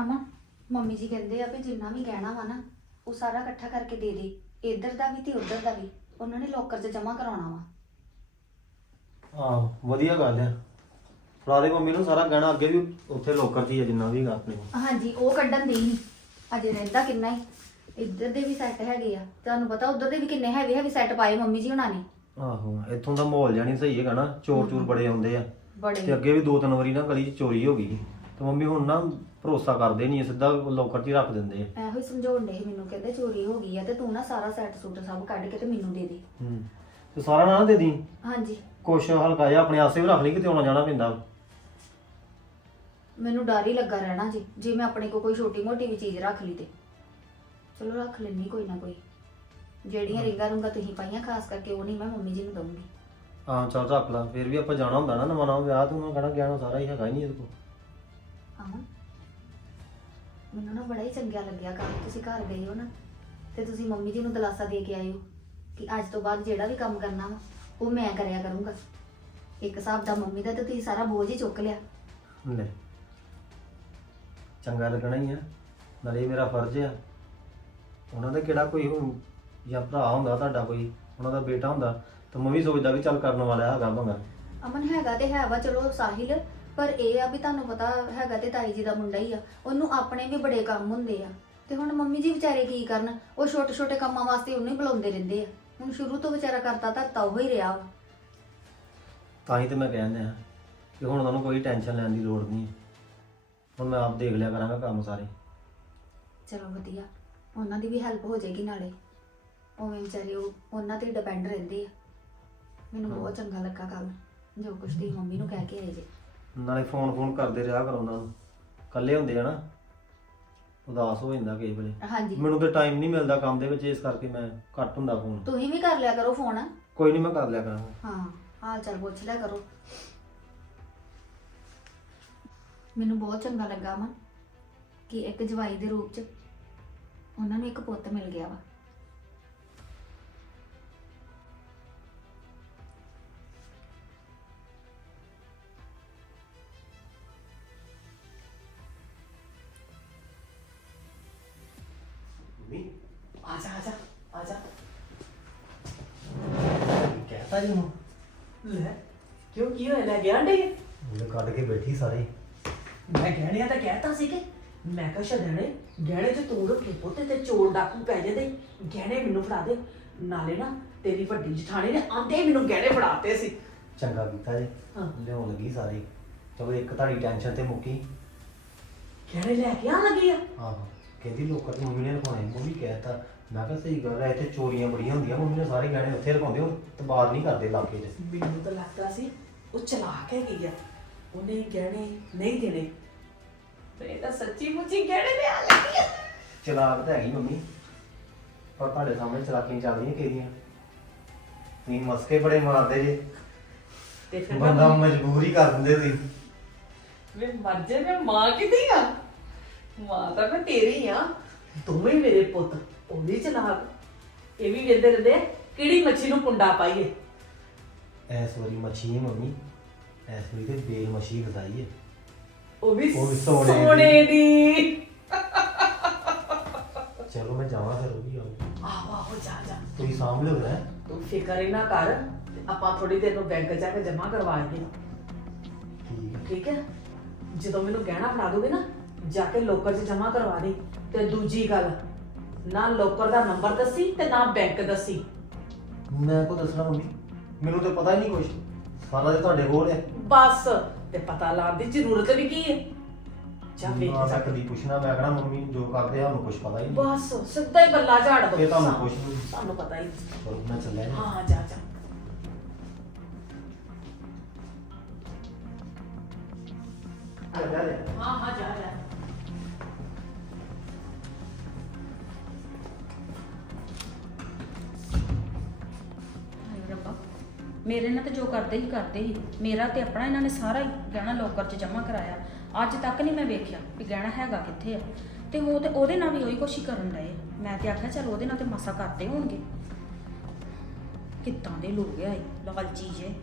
Speaker 4: ਅਮਨ ਮੰਮੀ ਜੀ ਕਹਿੰਦੇ ਆ ਵੀ ਜਿੰਨਾ ਵੀ ਗਹਿਣਾ ਵਾ ਨਾ ਉਹ ਸਾਰਾ ਇਕੱਠਾ ਕਰਕੇ ਦੇ ਦੇ। ਇੱਧਰ ਦਾ ਵੀ ਤੇ ਉੱਧਰ ਦਾ ਵੀ। ਉਹਨਾਂ ਨੇ ਲੋਕਰ 'ਚ ਜਮ੍ਹਾਂ ਕਰਾਉਣਾ ਵਾ।
Speaker 3: ਹਾਂ ਵਧੀਆ ਗੱਲ ਆ। ਫੜਾ ਦੇ ਮੰਮੀ ਨੂੰ ਸਾਰਾ ਗਹਿਣਾ ਅੱਗੇ ਵੀ ਉੱਥੇ ਲੋਕਰ 'ਚ ਹੀ ਆ ਜਿੰਨਾ ਵੀ ਹੈਗਾ ਆਪਣੇ ਕੋਲ।
Speaker 4: ਹਾਂਜੀ ਉਹ ਕੱਢਣ ਦੇ ਹੀ। ਅਜੇ ਰਹਿੰਦਾ ਕਿੰਨਾ ਹੀ। ਇੱਧਰ ਦੇ ਵੀ ਸੈੱਟ ਹੈਗੇ ਆ। ਤੁਹਾਨੂੰ ਪਤਾ ਉੱਧਰ ਦੇ ਵੀ ਕਿੰਨੇ ਹੈਵੀ ਹੈਵੀ ਸੈੱਟ ਪਾਏ ਮੰਮੀ ਜੀ ਉਹਨਾਂ ਨੇ।
Speaker 3: ਆਹੋ ਇੱਥੋਂ ਦਾ ਮਾਹੌਲ ਜਾਨੀ ਸਹੀ ਹੈਗਾ ਨਾ ਚੋਰ ਚੂਰ ਬੜੇ ਆਉਂਦੇ ਆ। ਤੇ
Speaker 4: ਬੜੇ
Speaker 3: ਅੱਗੇ ਵੀ ਦੋ ਤਿੰਨ ਵਾਰੀ ਨਾ ਗਲੀ 'ਚ ਚੋਰੀ ਹੋ ਗਈ ਤੇ ਮੰਮੀ ਹੁਣ ਨਾ ਭਰੋਸਾ ਕਰਦੇ ਨਹੀਂ ਸਿੱਧਾ ਲੋਕਰ 'ਚ ਹੀ ਰੱਖ ਦਿੰਦੇ ਆ।
Speaker 4: ਇਹੋ ਹੀ ਸਮਝਾਉਣ ਦੇ ਮੈਨੂੰ ਕਹਿੰਦੇ ਚੋਰੀ ਹੋ ਗਈ ਆ ਤੇ ਤੂੰ ਨਾ ਸਾਰਾ ਸੈੱਟ ਸੂਟ ਸਭ ਕੱਢ ਕੇ ਤੇ ਮੈਨੂੰ ਦੇ ਦੇ।
Speaker 3: ਹੂੰ ਤੇ ਸਾਰਾ ਨਾ ਦੇ ਦੀ?
Speaker 4: ਹਾਂਜੀ।
Speaker 3: ਕੁਛ ਹਲਕਾ ਜਿਹਾ ਆਪਣੇ ਆਸੇ ਵੀ ਰੱਖ ਲਈ ਕਿਤੇ ਆਉਣਾ ਜਾਣਾ ਪੈਂਦਾ।
Speaker 4: ਮੈਨੂੰ ਡਰ ਹੀ ਲੱਗਾ ਰਹਿਣਾ ਜੀ ਜੇ ਮੈਂ ਆਪਣੇ ਕੋ ਕੋਈ ਛੋਟੀ ਮੋਟੀ ਵੀ ਚੀਜ਼ ਰੱਖ ਲਈ ਤੇ। ਚਲੋ ਰੱਖ ਲੈਣੀ ਕੋਈ ਨਾ ਕੋਈ। ਜਿਹੜੀਆਂ ਰਿੰਗਾਂ ਰੁੰਗਾਂ ਤੁਸੀਂ ਪਾਈਆਂ ਖਾਸ ਕਰਕੇ ਉਹ ਨਹੀਂ ਮੈਂ ਮੰਮੀ ਜੀ ਨੂੰ ਦਊਂਗੀ।
Speaker 3: ਹਾਂ ਚੱਲ ਰੱਖ ਲਾ ਫਿਰ ਵੀ ਆਪਾਂ ਜਾਣਾ ਹੁੰਦਾ ਨਾ ਨਵਾਂ ਨਵਾਂ ਵਿਆਹ ਤੋਂ ਮੈਂ ਕਹਣਾ ਗਿਆਣਾ ਸਾਰਾ ਹੀ ਹੈਗਾ ਹੀ ਨਹੀਂ ਇਹਦੇ ਕੋਲ।
Speaker 4: ਅਮਨ ਮੈਨੂੰ ਨਾ ਬੜਾ ਹੀ ਚੰਗਾ ਲੱਗਿਆ ਕੱਲ ਤੁਸੀਂ ਘਰ ਗਏ ਹੋ ਨਾ ਤੇ ਤੁਸੀਂ ਮੰਮੀ ਜੀ ਨੂੰ ਦਲਾਸਾ ਦੇ ਕੇ ਆਏ ਹੋ ਕਿ ਅੱਜ ਤੋਂ ਬਾਅਦ ਜਿਹੜਾ ਵੀ ਕੰਮ ਕਰਨਾ ਵਾ ਉਹ ਮੈਂ ਕਰਿਆ ਕਰੂੰਗਾ। ਇੱਕ ਹਿਸਾਬ ਦਾ ਮੰਮੀ ਦਾ ਤੇ ਤੁਸੀਂ ਸਾਰਾ ਬੋਝ ਹੀ ਚੁੱਕ ਲਿਆ।
Speaker 3: ਲੈ ਚੰਗਾ ਲੱਗਣਾ ਹੀ ਆ ਨਾਲੇ ਇਹ ਮੇਰਾ ਫਰਜ਼ ਆ। ਉਹਨਾਂ ਦਾ ਕਿਹੜਾ ਕੋਈ ਹੁਣ ਜਾਂ ਭਰਾ ਹੁੰਦਾ ਤੁਹਾਡਾ ਕੋਈ ਉਹਨਾਂ ਦਾ ਬੇਟਾ ਹੁੰਦਾ ਤਾਂ ਮੈਂ ਵੀ ਸੋਚਦਾ ਵੀ ਚੱਲ ਕਰਨ ਵਾਲਾ ਹੈਗਾ ਭੰਗਾ
Speaker 4: ਅਮਨ ਹੈਗਾ ਤੇ ਹੈ ਵਾ ਚਲੋ ਸਾਹਿਲ ਪਰ ਇਹ ਆ ਵੀ ਤੁਹਾਨੂੰ ਪਤਾ ਹੈਗਾ ਤੇ ਤਾਈ ਜੀ ਦਾ ਮੁੰਡਾ ਹੀ ਆ ਉਹਨੂੰ ਆਪਣੇ ਵੀ ਬੜੇ ਕੰਮ ਹੁੰਦੇ ਆ। ਤੇ ਹੁਣ ਮੰਮੀ ਜੀ ਵਿਚਾਰੇ ਕੀ ਕਰਨ ਉਹ ਛੋਟੇ ਛੋਟੇ ਕੰਮਾਂ ਵਾਸਤੇ ਉਹਨੂੰ ਹੀ ਬੁਲਾਉਂਦੇ ਰਹਿੰਦੇ ਆ। ਹੁਣ ਸ਼ੁਰੂ ਤੋਂ ਵਿਚਾਰਾ ਕਰਤਾ ਧਰਤਾ ਉਹ ਹੀ ਰਿਹਾ ਵਾ।
Speaker 3: ਤਾਂ ਹੀ ਤੇ ਮੈਂ ਕਹਿੰਦਾ ਆ ਕਿ ਹੁਣ ਉਹਨਾਂ ਨੂੰ ਕੋਈ ਟੈਨਸ਼ਨ ਲੈਣ ਦੀ ਲੋੜ ਨਹੀਂ ਹੈ। ਹੁਣ ਮੈਂ ਆਪ ਦੇਖ ਲਿਆ ਕਰਾਂਗਾ ਕੰਮ ਸਾਰੇ।
Speaker 4: ਚਲੋ ਵਧੀਆ ਉਹਨਾਂ ਦੀ ਵੀ ਹੈਲਪ ਹੋ ਜਾਏਗੀ ਨਾਲੇ। ਉਵੇਂ ਵਿਚਾਰੇ ਉਹ ਉਹਨਾਂ ਤੇ ਡਿਪੈਂਡ ਰਹਿੰਦੇ ਆ। ਮੈਨੂੰ ਬਹੁਤ ਚੰਗਾ ਲੱਗਾ ਕੱਲ ਜੋ ਕੁਛ ਦੀ ਮੰਮੀ ਨੂੰ ਕਹਿ ਕੇ ਆਏ ਜੇ।
Speaker 3: ਨਾਲੇ ਫੋਨ ਫੋਨ ਕਰਦੇ ਰਿਹਾ ਕਰੋ ਉਹਨਾਂ ਨੂੰ। ਇਕੱਲੇ ਹੁੰਦੇ ਆ ਨਾ ਉਦਾਸ ਹੋ ਜਾਂਦਾ ਕਈ ਵੇਲੇ।
Speaker 4: ਹਾਂਜੀ।
Speaker 3: ਮੈਨੂੰ ਤੇ ਟਾਈਮ ਨਹੀਂ ਮਿਲਦਾ ਕੰਮ ਦੇ ਵਿੱਚ ਇਸ ਕਰਕੇ ਮੈਂ ਘੱਟ ਹੁੰਦਾ ਫੋਨ।
Speaker 4: ਤੁਸੀਂ ਵੀ ਕਰ ਲਿਆ ਕਰੋ ਫੋਨ।
Speaker 3: ਕੋਈ ਨਹੀਂ ਮੈਂ ਕਰ ਲਿਆ ਕਰਾਂਗਾ।
Speaker 4: ਹਾਂ ਹਾਲ ਚਾਲ ਪੁੱਛ ਲਿਆ ਕਰੋ। ਮੈਨੂੰ ਬਹੁਤ ਚੰਗਾ ਲੱਗਾ ਵਾ ਕਿ ਇੱਕ ਜਵਾਈ ਦੇ ਰੂਪ ਚ ਉਹਨਾਂ ਨੂੰ ਇੱਕ ਪੁੱਤ ਮਿਲ ਗਿਆ ਵਾ।
Speaker 2: ਗਿਆ ਡੇ
Speaker 3: ਉਹਨੇ ਕੱਢ ਕੇ ਬੈਠੀ ਸਾਰੇ।
Speaker 2: ਮੈਂ ਗਹਿਣਿਆਂ ਤਾਂ ਕਹਿਤਾ ਸੀ ਕਿ ਮੈਂ ਕਿਹਾ ਸ਼ਦਣੇ ਗਹਿਣੇ ਤੇ ਤੂੰ ਰੱਖੇ ਪੁੱਤੇ ਤੇ ਚੋਰ ਡਾਕੂ ਪੈ ਜਾਂਦੇ ਗਹਿਣੇ ਮੈਨੂੰ ਫੜਾ ਦੇ। ਨਾਲੇ ਨਾ ਤੇਰੀ ਵੱਡੀ ਜਠਾਣੀ ਨੇ ਆਂਦੇ ਮੈਨੂੰ ਗਹਿਣੇ ਫੜਾਤੇ ਸੀ।
Speaker 3: ਚੰਗਾ ਕੀਤਾ ਜੀ।
Speaker 2: ਹਾਂ।
Speaker 3: ਲਿਆਉਣ ਲੱਗੀ ਸਾਰੇ। ਚਲੋ ਇੱਕ ਤੁਹਾਡੀ ਟੈਨਸ਼ਨ ਤੇ ਮੁੱਕੀ।
Speaker 2: ਗਹਿਣੇ ਲੈ ਕੇ ਆਉਣ ਲੱਗੀ ਆ?
Speaker 3: ਆਹੋ। ਕਹਿੰਦੀ ਲੋਕਾਂ ਦੀ ਮੰਮੀ ਨੇ ਰਖਾਉਣੇ ਮੰਮੀ ਕਹਿਤਾ ਮੈਂ ਕਿਹਾ ਸਹੀ ਗੱਲ ਹੈ ਇੱਥੇ ਚੋਰੀਆਂ ਬੜੀਆਂ ਹੁੰਦੀਆਂ ਮੰਮੀ ਨੇ ਸਾਰੇ ਗਹਿਣੇ ਉੱਥੇ ਰਖਾਉਂਦੇ ਹੋ ਤੇ ਬਾਹਰ ਨਹੀਂ ਕਰਦੇ ਇਲਾਕੇ 'ਚ।
Speaker 2: ਮੈਨੂੰ ਤਾਂ ਲੱਗਦਾ ਸੀ ਉਹ ਚਲਾ ਕੇ ਗਈ ਆ। ਉਹਨੇ ਗਹਿਣੇ ਨਹੀਂ ਦੇਣੇ। ਤੇ ਇਹ ਤਾਂ ਸੱਚੀ ਮੁੱਚੀ ਗਹਿਣੇ ਦੇ ਆ ਲੱਗੀ ਆ।
Speaker 3: ਚਲਾਕ ਤਾਂ ਹੈਗੀ ਮੰਮੀ ਪਰ ਤੁਹਾਡੇ ਸਾਹਮਣੇ ਚਲਾਕੀਆਂ ਚੱਲਦੀਆਂ ਕਿਹਦੀਆਂ ਤੁਸੀਂ ਮਸਕੇ ਬੜੇ ਮਾਰਦੇ ਜੇ।
Speaker 2: ਤੇ ਫਿਰ
Speaker 3: ਬੰਦਾ ਮਜਬੂਰ ਹੀ ਕਰ ਦਿੰਦੇ ਤੁਸੀਂ।
Speaker 2: ਮੈਂ ਮਰ ਜੇ ਮੈਂ ਮਾਂ ਕਿਦੀ ਆ? ਮਾਂ ਤਾਂ ਮੈਂ ਤੇਰੀ ਆ। ਤੂੰ ਵੀ ਮੇਰੇ ਪੁੱਤ ਉਹ ਵੀ ਚਲਾ ਇਹ ਵੀ ਵੇਂਦੇ ਰਹਿੰਦੇ ਆ, ਕਿਹੜੀ ਮੱਛੀ ਨੂੰ ਕੁੰਡਾ ਪਾਈਏ।
Speaker 3: ਐਸ ਵਾਰੀ ਮੱਛੀ ਨਹੀਂ ਮੰਮੀ। ਐਸ ਵਾਰੀ ਤੇ ਬੇਲ ਫਸਾਈ ਹੈ।
Speaker 2: ਉਹ ਵੀ
Speaker 3: ਉਹ ਵੀ ਸੋਨੇ ਦੀ।
Speaker 2: ਸੋਨੇ ਦੀ।
Speaker 3: ਚਲੋ ਮੈਂ ਜਾਵਾਂ ਫਿਰ ਉਹ ਵੀ ਆਉ
Speaker 2: ਆਹੋ ਆਹੋ ਜਾ ਜਾ।
Speaker 3: ਤੁਸੀਂ ਸਾਂਭ ਲਿਓ ਨਾ
Speaker 2: ਤੂੰ ਫਿਕਰ ਹੀ ਨਾ ਕਰ ਤੇ ਆਪਾਂ ਥੋੜੀ ਦੇਰ ਨੂੰ ਬੈਂਕ ਜਾ ਕੇ ਜਮ੍ਹਾਂ ਕਰਵਾ ਕੇ
Speaker 3: ਠੀਕ ਹੈ।
Speaker 2: ਠੀਕ ਹੈ? ਜਦੋਂ ਮੈਨੂੰ ਗਹਿਣਾ ਫੜਾ ਦੋਗੇ ਨਾ ਜਾ ਕੇ ਲੋਕਰ 'ਚ ਜਮ੍ਹਾਂ ਕਰਵਾ ਦੇ। ਤੇ ਦੂਜੀ ਗੱਲ ਨਾ ਲੋਕਰ ਦਾ ਨੰਬਰ ਦੱਸੀ ਤੇ ਨਾ ਬੈਂਕ ਦੱਸੀ।
Speaker 3: ਮੈਂ ਕੋ ਦੱਸਣਾ ਮੰਮੀ? ਮੈਨੂੰ ਤਾਂ ਪਤਾ ਹੀ ਨਹੀਂ ਕੁਝ ਸਾਰਾ ਤੇ ਤੁਹਾਡੇ ਕੋਲ ਹੈ।
Speaker 2: ਬਸ ਤੇ ਪਤਾ ਲਾਉਣ ਦੀ ਜ਼ਰੂਰਤ ਵੀ ਕੀ ਹੈ? ਜਾ ਵੇਖ
Speaker 3: ਨਾ
Speaker 2: ਜਾ
Speaker 3: ਪੁੱਛਣਾ ਮੈਂ ਕਹਣਾ ਮੰਮੀ ਜੋ ਕਰਦੇ ਆ ਉਹਨੂੰ ਕੁਝ ਪਤਾ ਹੀ ਨਹੀਂ।
Speaker 2: ਬਸ ਸਿੱਧਾ ਹੀ ਬੱਲਾ ਝਾੜ ਦੋ।
Speaker 3: ਇਹ ਤੁਹਾਨੂੰ ਕੁਛ ਨੀ।
Speaker 2: ਤੁਹਾਨੂੰ ਪਤਾ ਹੀ
Speaker 3: ਚਲੋ ਮੈਂ ਚੱਲਿਆ ਜੀ।
Speaker 2: ਹਾਂ ਜਾ ਜੀ। ਹਾਂ ਹਾਂ ਜਾ ਜਾ।
Speaker 5: ਮੇਰੇ ਨਾਲ ਤਾਂ ਜੋ ਕਰਦੇ ਹੀ ਕਰਦੇ ਹੀ, ਮੇਰਾ ਤੇ ਆਪਣਾ ਇਹਨਾਂ ਨੇ ਸਾਰਾ ਹੀ ਗਹਿਣਾ ਲੋਕਰ 'ਚ ਜਮ੍ਹਾਂ ਕਰਾਇਆ। ਅੱਜ ਤੱਕ ਨਹੀਂ ਮੈਂ ਵੇਖਿਆ ਵੀ ਗਹਿਣਾ ਹੈਗਾ ਕਿੱਥੇ ਆ। ਤੇ ਉਹ ਤੇ ਉਹਦੇ ਨਾਲ ਵੀ ਉਹੀ ਕੁਛ ਕਰਨ ਡਏ ਮੈਂ ਤੇ ਆਖਿਆ, ਚਲ ਉਹਦੇ ਨਾਲ ਤੇ ਮਸਾ ਕਰਦੇ ਹੋਣਗੇ। ਕਿੱਦਾਂ ਦੇ ਲੋਕ ਆ ਇਹ? ਲਾਲਚੀ ਜੇ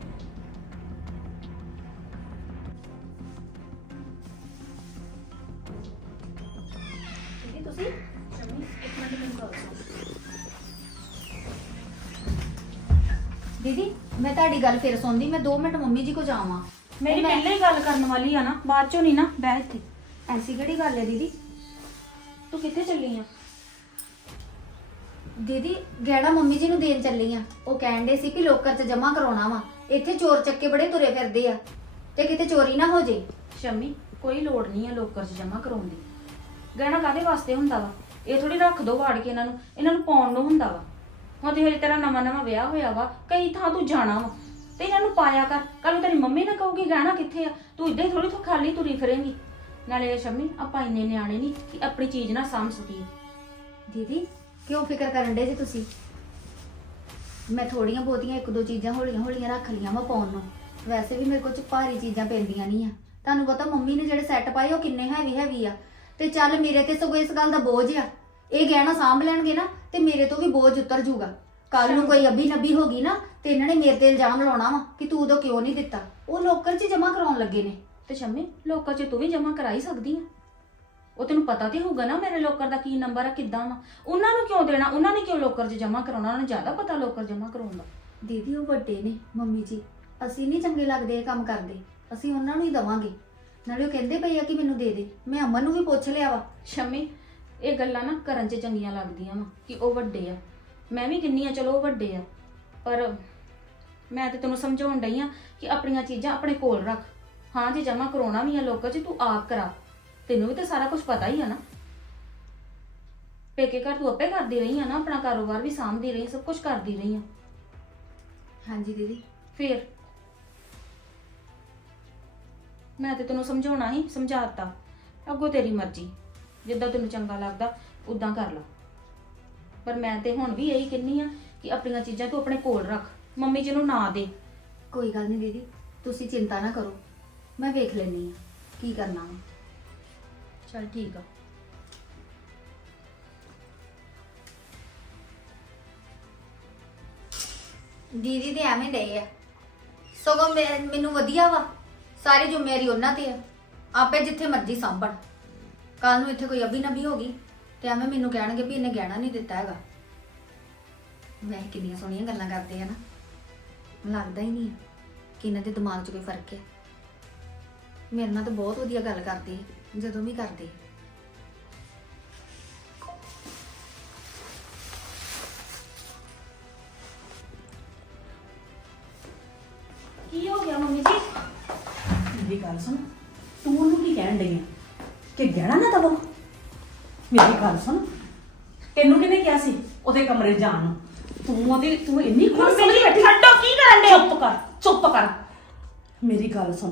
Speaker 5: ਗੱਲ
Speaker 4: ਫਿਰ ਸੁਣਦੀ ਮੈਂ 2 ਮਿੰਟ ਮੰਮੀ ਜੀ ਕੋ ਜਾਵਾਂ।
Speaker 5: ਮੇਰੀ
Speaker 4: ਮੈਂ-
Speaker 5: ਪਹਿਲਾਂ ਹੀ ਗੱਲ ਕਰਨ ਵਾਲੀ ਆ ਨਾ ਬਾਅਦ ਚੋਂ ਨਹੀਂ ਨਾ ਬਹਿ ਇੱਥੇ।
Speaker 4: ਐਸੀ ਕਿਹੜੀ ਗੱਲ ਹੈ ਦੀਦੀ?
Speaker 5: ਤੂੰ ਕਿੱਥੇ ਚੱਲੀ ਆ?
Speaker 4: ਦੀਦੀ ਗਹਿਣਾ ਮੰਮੀ ਜੀ ਨੂੰ ਦੇਣ ਚੱਲੀ ਆ। ਉਹ ਕਹਿੰਦੇ ਸੀ ਕਿ ਲੋਕਰ 'ਚ ਜਮਾ ਕਰਾਉਣਾ ਵਾ। ਇੱਥੇ ਚੋਰ ਚੱਕੇ ਬੜੇ ਤੁਰੇ ਫਿਰਦੇ ਆ। ਤੇ ਕਿਤੇ ਚੋਰੀ ਨਾ ਹੋ ਜੇ।
Speaker 5: ਸ਼ਮੀ ਕੋਈ ਲੋੜ ਨਹੀਂ ਹੈ ਲੋਕਰ 'ਚ ਜਮ੍ਹਾਂ ਕਰਾਉਣ ਦੀ। ਗਹਿਣਾ ਕਾਦੇ ਵਾਸਤੇ ਹੁੰਦਾ ਵਾ? ਇਹ ਥੋੜੀ ਰੱਖ ਦੋ ਵਾੜ ਕੇ ਇਹਨਾਂ ਨੂੰ। ਇਹਨਾਂ ਨੂੰ ਪਾਉਣ ਨੂੰ ਹੁੰਦਾ ਵਾ। ਹੁਣ ਤੇ ਹਜੇ ਤੇਰਾ ਨਵਾਂ ਨਵਾਂ ਵਿਆਹ ਹੋਇਆ ਵਾ ਕਈ ਥਾਂ ਤੂੰ ਜਾਣਾ ਵਾ। ਤੇ ਇਹਨਾਂ ਨੂੰ ਪਾਇਆ ਕਰ। ਕੱਲ ਨੂੰ ਤੇਰੀ ਮੰਮੀ ਨਾ ਕਹੂਗੀ, ਗਹਿਣਾ ਕਿੱਥੇ ਆ? ਤੂੰ ਇਦਾਂ ਹੀ ਥੋੜੀ ਥੋ ਖਾਲੀ ਤੁਰੀ ਫਿਰੇਂਗੀ। ਨਾਲੇ ਸ਼ਮੀ, ਆਪਾਂ ਇੰਨੇ ਨਿਆਣੇ ਨਹੀਂ ਕਿ ਆਪਣੀ ਚੀਜ਼ ਨਾ ਸਾਂਭ ਸਕੀਏ।
Speaker 4: ਦੀਦੀ, ਕਿਉਂ ਫਿਕਰ ਕਰਨ ਡੇ ਜੀ ਤੁਸੀਂ? ਮੈਂ ਥੋੜੀਆਂ ਬਹੁਤੀਆਂ ਇੱਕ ਦੋ ਚੀਜ਼ਾਂ ਹੌਲੀਆਂ ਹੌਲੀਆਂ ਰੱਖ ਲੀਆਂ ਵਾ ਪਾਉਣ ਨੂੰ। ਵੈਸੇ ਵੀ ਮੇਰੇ ਕੋਲ ਚ ਭਾਰੀ ਚੀਜ਼ਾਂ ਪੈਂਦੀਆਂ ਨਹੀਂ ਆ। ਤੁਹਾਨੂੰ ਪਤਾ ਮੰਮੀ ਨੇ ਜਿਹੜੇ ਸੈੱਟ ਪਾਏ ਉਹ ਕਿੰਨੇ ਹੈਵੀ ਹੈਵੀ ਆ। ਤੇ ਚੱਲ ਮੇਰੇ ਤੇ ਸਗੋਂ ਇਸ ਗੱਲ ਦਾ ਬੋਝ ਆ। ਇਹ ਗਹਿਣਾ ਸਾਂਭ ਲੈਣਗੇ ਨਾ, ਤੇ ਮੇਰੇ ਤੋਂ ਵੀ ਬੋਝ ਉਤਰ ਜੂਗਾ ਕੱਲ ਨੂੰ ਕੋਈ ਅਭੀ ਨਬੀ ਹੋ ਗਈ ਨਾ ਤੇ ਇਹਨਾਂ ਨੇ ਮੇਰੇ ਤੇ ਇਲਜ਼ਾਮ ਲਾਉਣਾ ਵਾ ਕਿ ਤੂੰ ਉਦੋਂ ਕਿਉਂ ਨਹੀਂ ਦਿੱਤਾ। ਉਹ ਲੋਕਰ 'ਚ ਜਮਾ ਕਰਾਉਣ ਲੱਗੇ ਨੇ।
Speaker 5: ਤੇ ਸ਼ਮੀ ਲੋਕਰ 'ਚ ਤੂੰ ਵੀ ਜਮ੍ਹਾਂ ਕਰਾ ਹੀ ਸਕਦੀ ਆ? ਉਹ ਤੈਨੂੰ ਪਤਾ ਤੇ ਹੋਊਗਾ ਨਾ ਮੇਰੇ ਲੋਕਰ ਦਾ ਕੀ ਨੰਬਰ ਆ ਕਿੱਦਾਂ ਵਾ। ਉਹਨਾਂ ਨੂੰ ਕਿਉਂ ਦੇਣਾ? ਉਹਨਾਂ ਨੇ ਕਿਉਂ ਲੋਕਰ 'ਚ ਜਮ੍ਹਾਂ ਕਰਾਉਣਾ? ਉਹਨਾਂ ਨੂੰ ਜ਼ਿਆਦਾ ਪਤਾ ਲੋਕਰ ਜਮ੍ਹਾਂ ਕਰਾਉਣ ਦਾ।
Speaker 4: ਦੀਦੀ ਉਹ ਵੱਡੇ ਨੇ ਮੰਮੀ ਜੀ। ਅਸੀਂ ਨਹੀਂ ਚੰਗੇ ਲੱਗਦੇ ਇਹ ਕੰਮ ਕਰਦੇ। ਅਸੀਂ ਉਹਨਾਂ ਨੂੰ ਹੀ ਦਵਾਂਗੇ। ਨਾਲੇ ਉਹ ਕਹਿੰਦੇ ਪਈ ਆ ਕਿ ਮੈਨੂੰ ਦੇ ਦੇ। ਮੈਂ ਅਮਨ ਨੂੰ ਵੀ ਪੁੱਛ ਲਿਆ ਵਾ।
Speaker 5: ਸ਼ਮੀ ਇਹ ਗੱਲਾਂ ਨਾ ਕਰਨ 'ਚ ਚੰਗੀਆਂ ਲੱਗਦੀਆਂ ਵਾ ਕਿ ਉਹ ਵੱਡੇ ਆ। ਮੈਂ ਵੀ ਕਿੰਨੀ ਆ ਚਲੋ ਉਹ ਵੱਡੇ ਆ। ਪਰ ਮੈਂ ਤੇ ਤੈਨੂੰ ਸਮਝਾਉਣ ਡਈ ਆ ਕਿ ਆਪਣੀਆਂ ਚੀਜ਼ਾਂ ਆਪਣੇ ਕੋਲ ਰੱਖ। ਹਾਂ ਜੇ ਜਮਾ ਕਰਾਉਣਾ ਵੀ ਆ ਲੋਕਾਂ 'ਚ ਤੂੰ ਆਪ ਕਰਾ। ਤੈਨੂੰ ਵੀ ਤੇ ਸਾਰਾ ਕੁਝ ਪਤਾ ਹੀ ਆ ਨਾ। ਪੇਕੇ ਘਰ ਤੂੰ ਆਪੇ ਕਰਦੀ ਰਹੀ ਆ ਨਾ ਆਪਣਾ ਕਾਰੋਬਾਰ ਵੀ ਸਾਂਭਦੀ ਰਹੀ ਸਭ ਕੁਝ ਕਰਦੀ ਰਹੀ ਆ।
Speaker 4: ਹਾਂਜੀ ਦੀਦੀ।
Speaker 5: ਫੇਰ? ਮੈਂ ਤੇ ਤੈਨੂੰ ਸਮਝਾਉਣਾ ਹੀ ਸਮਝਾਤਾ ਅੱਗੋਂ ਤੇਰੀ ਮਰਜ਼ੀ। ਜਿੱਦਾਂ ਤੈਨੂੰ ਚੰਗਾ ਲੱਗਦਾ ਉਦਾਂ ਕਰ ਲੈ। ਪਰ ਮੈਂ ਤੇ ਹੁਣ ਵੀ ਇਹੀ ਕਹਿੰਨੀ ਆ ਕਿ ਆਪਣੀਆਂ ਚੀਜ਼ਾਂ ਤੂੰ ਆਪਣੇ ਕੋਲ ਰੱਖ। ਮੰਮੀ ਜੀ ਨੂੰ ਨਾ ਦੇ।
Speaker 4: ਕੋਈ ਗੱਲ ਨਹੀਂ ਦੀਦੀ ਤੁਸੀਂ ਚਿੰਤਾ ਨਾ ਕਰੋ। ਮੈਂ ਵੇਖ ਲੈਣੀ ਆ ਕੀ ਕਰਨਾ ਵਾ।
Speaker 5: ਚਲ ਠੀਕ ਆ।
Speaker 4: ਦੀਦੀ ਤੇ ਐਵੇਂ ਡਏ ਆ। ਸਗੋਂ ਮੈਂ- ਮੈਨੂੰ ਵਧੀਆ ਵਾ। ਸਾਰੀ ਜ਼ਿੰਮੇਵਾਰੀ ਉਹਨਾਂ ਤੇ ਆ। ਆਪੇ ਜਿੱਥੇ ਮਰਜ਼ੀ ਸਾਂਭਣ। ਕੱਲ ਨੂੰ ਇੱਥੇ ਕੋਈ ਅਭੀ ਨਬੀ ਹੋ ਗਈ। ਤੇ ਐਵੇਂ ਮੈਨੂੰ ਕਹਿਣਗੇ ਵੀ ਇਹਨੇ ਗਹਿਣਾ ਨਹੀਂ ਦਿੱਤਾ ਹੈਗਾ। ਮੈਂ ਕਿੰਨੀਆਂ ਸੋਹਣੀਆਂ ਗੱਲਾਂ ਕਰਦੇ ਆ ਨਾ, ਲੱਗਦਾ ਹੀ ਨਹੀਂ ਕਿ ਇਹਨਾਂ ਦੇ ਦਿਮਾਗ 'ਚ ਕੋਈ ਫ਼ਰਕ ਹੈ। ਮੇਰੇ ਨਾਲ ਤਾਂ ਬਹੁਤ ਵਧੀਆ ਗੱਲ ਕਰਦੇ ਜਦੋਂ ਵੀ ਕਰਦੇ
Speaker 2: ਉਹਦੇ ਕਮਰੇ ਜਾਣ ਨੂੰ। ਤੂੰ ਉਹਦੀ ਤੂੰ ਇੰਨੀ ਖੁਸ਼ ਸਮਝ ਬੈਠੀ
Speaker 5: ਛੱਡੋ, ਕੀ ਕਰਨ ਹੋ?
Speaker 2: ਚੁੱਪ ਕਰ ਚੁੱਪ ਕਰ। ਮੇਰੀ ਗੱਲ ਸੁਣ।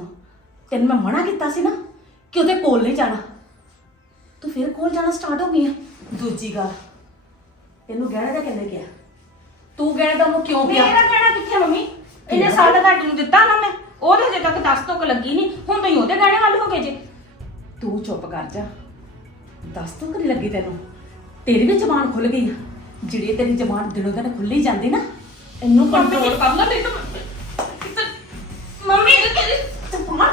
Speaker 2: ਤੈਨੂੰ ਮੈਂ ਮਨਾ ਕੀਤਾ ਸੀ ਨਾ ਕਿ ਉਹਦੇ ਕੋਲ ਨਹੀਂ ਜਾਣਾ। ਤੂੰ ਫਿਰ ਕੋਲ ਜਾਣਾ ਸਟਾਰਟ ਹੋ ਗਈ ਆ। ਦੂਜੀ ਗੱਲ ਇਹਨੂੰ ਗਹਿਣੇ ਦਾ ਕਿੰਨੇ ਕਿਹਾ? ਤੂੰ ਗਹਿਣੇ ਦਾ ਉਹਨੂੰ ਕਿਉਂ ਕਿਹਾ?
Speaker 5: ਮੇਰਾ ਕਹਿਣਾ ਕਿੱਥੇ ਮੰਮੀ? ਇਹਨੇ ਸਾਲ ਘੱਟ ਨੂੰ ਦਿੱਤਾ ਨਾ ਮੈਂ। ਉਹਦੇ ਹਜੇ ਤੱਕ 10 ਤੋਂ ਲੱਗੀ ਨਹੀਂ। ਹੁਣ ਤੁਸੀਂ ਉਹਦੇ ਗਹਿਣੇ ਵੱਲ ਹੋ ਗਏ ਜੇ।
Speaker 2: ਤੂੰ ਚੁੱਪ ਕਰ ਜਾ। ਦੱਸ ਤੂੰ ਕਰੀ ਲੱਗੀ ਤੈਨੂੰ। ਤੇਰੀ ਵੀ ਜ਼ਬਾਨ ਖੁੱਲ ਗਈ ਆ। ਜਿਹੜੀ ਤੇਰੀ ਜ਼ਬਾਨ ਦਿਨੋਂ ਦਿਨ ਖੁੱਲੀ ਜਾਂਦੀ ਨਾ ਇਹਨੂੰ ਕੰਟਰੋਲ ਕਰ ਲੈ ਨਹੀਂ ਤਾਂ
Speaker 5: ਮੰਮੀ ਇਹ ਤੇਰੀ ਜ਼ਬਾਨ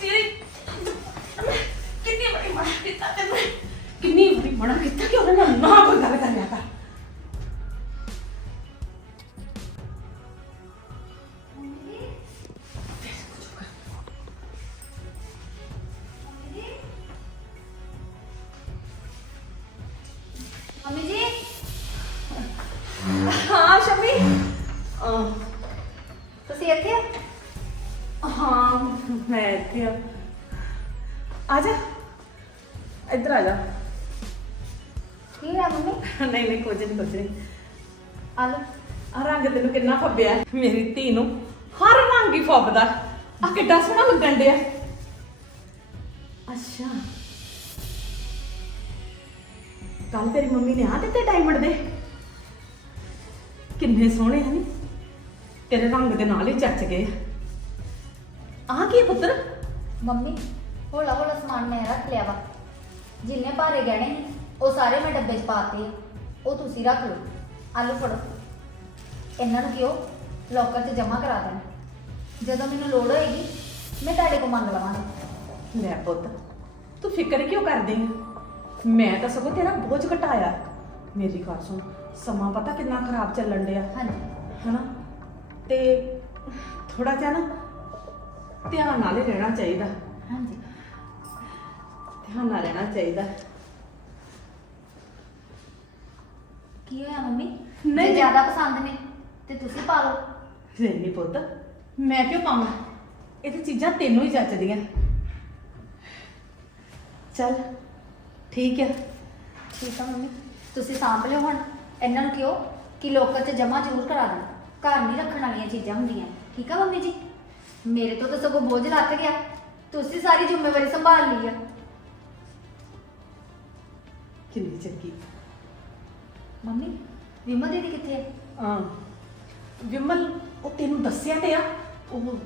Speaker 5: ਤੇਰੀ ਕਿੰਨੀ ਬੜੀ ਮਣਾ ਦਿੱਤਾ ਤੈਨੂੰ
Speaker 2: ਕਿੰਨੀ ਵਾਰੀ ਮਨਾ ਕੀਤਾ ਕਿ ਉਹਦੇ ਨਾਲ ਨਾ ਕੋਈ ਗੱਲ ਨਹੀਂ ਨਹੀਂ ਕੁਝ
Speaker 4: ਆ
Speaker 2: ਰੰਗ ਤੈਨੂੰ ਕਿੰਨਾ ਫੱਬਿਆ ਮੇਰੀ ਧੀ ਨੂੰ ਹਰ ਰੰਗ ਹੀ ਫੱਬਦਾ ਆ ਕਿੱਡਾ ਸੋਹਣਾ ਲੱਗਣ ਡਿਆ ਅੱਛਾ। ਕੱਲ ਤੇਰੀ ਮੰਮੀ ਨੇ ਆ ਦਿੱਤੇ ਡਾਇਮੰਡ ਦੇ। ਕਿੰਨੇ ਸੋਹਣੇ ਹਨ ਤੇਰੇ ਰੰਗ ਦੇ ਨਾਲ ਹੀ ਚੱਚ ਗਏ ਆ। ਕੀ ਪੁੱਤਰ?
Speaker 4: ਮੰਮੀ ਹੌਲਾ ਹੌਲਾ ਸਮਾਨ ਮੈਂ ਰੱਖ ਲਿਆ ਵਾ। ਜਿੰਨੇ ਭਾਰੇ ਗਹਿਣੇ ਸੀ, ਉਹ ਸਾਰੇ ਮੈਂ ਡੱਬੇ 'ਚ ਪਾਤੇ ਆ। ਉਹ ਤੁਸੀਂ ਰੱਖ ਲਓ। ਆਲੂ ਫੜੋ। ਇਹਨਾਂ ਨੂੰ ਕਿਉਂ? ਲੋਕਰ 'ਚ ਜਮ੍ਹਾਂ ਕਰਾ ਦੇਣਾ। ਜਦੋਂ ਮੈਨੂੰ ਲੋੜ ਹੋਏਗੀ ਮੈਂ ਤੁਹਾਡੇ ਕੋਲ ਮੰਗ ਲਵਾਂਗੀ।
Speaker 2: ਲੈ ਪੁੱਤ ਤੂੰ ਫਿਕਰ ਕਿਉਂ ਕਰਦੀ ਹੈ ਮੈਂ ਤਾਂ ਸਗੋਂ ਤੇਰਾ ਬੋਝ ਘਟਾਇਆ। ਮੇਰੀ ਗੱਲ ਸੁਣ ਸਮਾਂ ਪਤਾ ਕਿੰਨਾ ਖਰਾਬ ਚੱਲਣ ਡਿਆ।
Speaker 4: ਹਾਂਜੀ।
Speaker 2: ਹਨਾ? ਤੇ ਥੋੜਾ ਜਿਹਾ ਨਾ ਧਿਆਨ ਨਾਲ ਹੀ ਰਹਿਣਾ ਚਾਹੀਦਾ।
Speaker 4: ਹਾਂਜੀ।
Speaker 2: ਧਿਆਨ ਨਾਲ ਰਹਿਣਾ ਚਾਹੀਦਾ।
Speaker 4: ਕੀ ਹੋਇਆ ਮੰਮੀ?
Speaker 2: ਨਹੀਂ,
Speaker 4: ਜੇ। ਜ਼ਿਆਦਾ ਪਸੰਦ ਨੇ ਤੇ ਤੁਸੀਂ ਪਾ ਲਓ।
Speaker 2: ਨਹੀਂ ਨਹੀਂ ਪੁੱਤ ਮੈਂ ਕਿਉਂ ਪਾਵਾਂ? ਇਹ ਤਾਂ ਚੀਜ਼ਾਂ ਤੈਨੂੰ ਹੀ ਜੱਚਦੀਆਂ ਚੱਲ ਠੀਕ ਹੈ
Speaker 4: ਠੀਕ ਆ ਮੰਮੀ। ਤੁਸੀਂ ਸਾਂਭ ਲਿਓ ਹੁਣ। ਇਹਨਾਂ ਨੂੰ ਕਿਉਂ ਕਿ ਲੋਕਰ 'ਚ ਜਮ੍ਹਾਂ ਜ਼ਰੂਰ ਕਰਾ ਦੇਣਾ। ਘਰ ਨਹੀਂ ਰੱਖਣ ਵਾਲੀਆਂ ਚੀਜ਼ਾਂ ਹੁੰਦੀਆਂ। ਠੀਕ ਆ ਮੰਮੀ ਜੀ? ਮੇਰੇ ਤੋਂ ਤਾਂ ਸਗੋਂ ਬੋਝ ਲੱਥ ਗਿਆ। ਤੁਸੀਂ ਸਾਰੀ ਜ਼ਿੰਮੇਵਾਰੀ ਸੰਭਾਲ ਲਈ ਆ।
Speaker 2: ਕਿੰਨੀ ਚੰਗੀ।
Speaker 4: ਮੰਮੀ ਵਿਮਲ ਦੀਦੀ ਕਿੱਥੇ ਹੈ
Speaker 2: ਹਾਂ। ਵਿਮਲ ਉਹ ਤੈਨੂੰ ਦੱਸਿਆ ਤੇ ਆ। ਉਹ